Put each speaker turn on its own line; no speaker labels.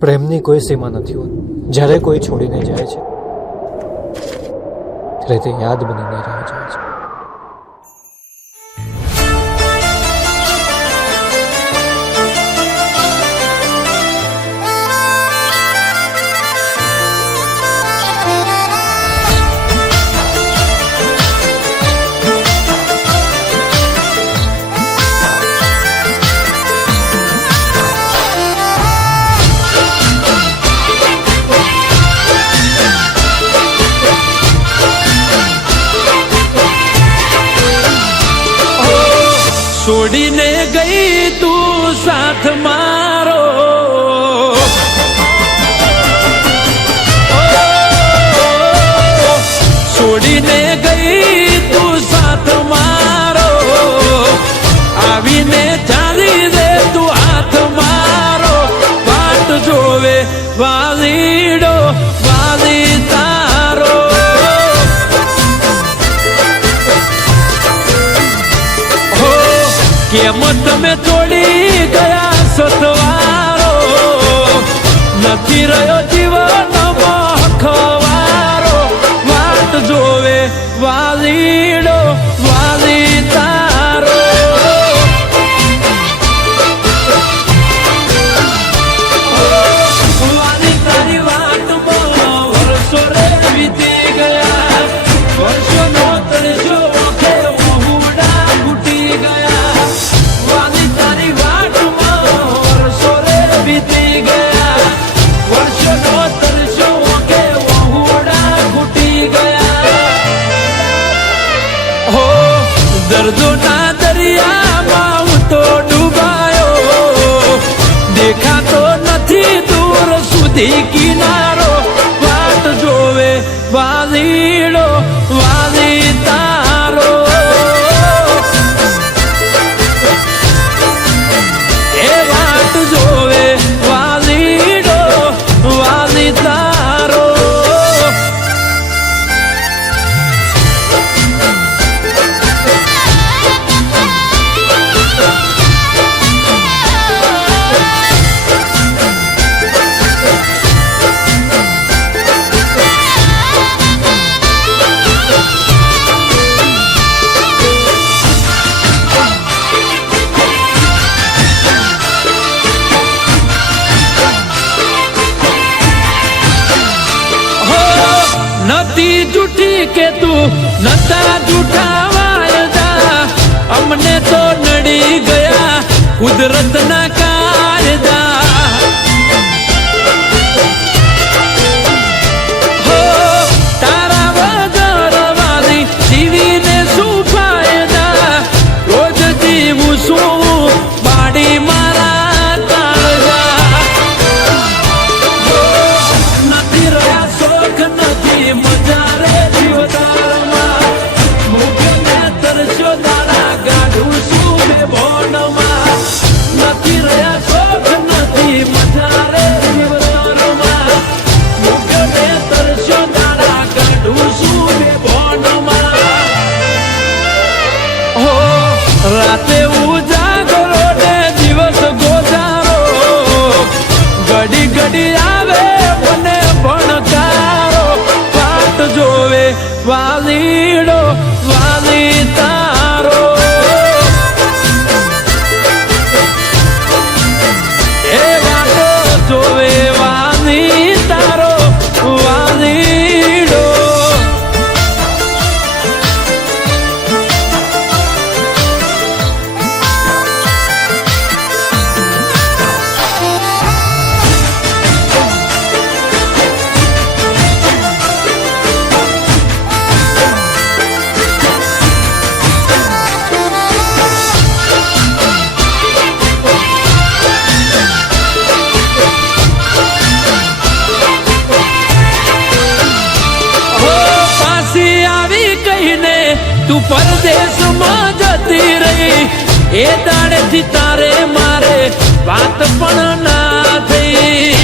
પ્રેમની કોઈ સીમા નથી હોતી. જ્યારે કોઈ છોડીને જાય છે, ત્યારે તે યાદ બનીને રહી જાય છે.
છોડીને ગઈ તમે તોડી ગયા સતવારો. નથી રહ્યો દર્દોના દરિયામાં હું તો ડૂબાયો. દેખાતો નથી દૂર સુધી કિનારો. કે તું નતા જૂઠા અમને તો નડી ગયા કુદરતના કાયદા હો, તારા વગર વાલી જીવીને શું ફાયદા? રોજ જીવું શું બાડી મારા કાળજા નથી રહ્યા, શોખ, નથી મજા. રાતે ઉજાગરો ને દિવસ ગોજારો. ઘડી ઘડી તું પરદેશમાં જતી રહી એ દાડેથી તારે મારે વાત પણ ના થઈ.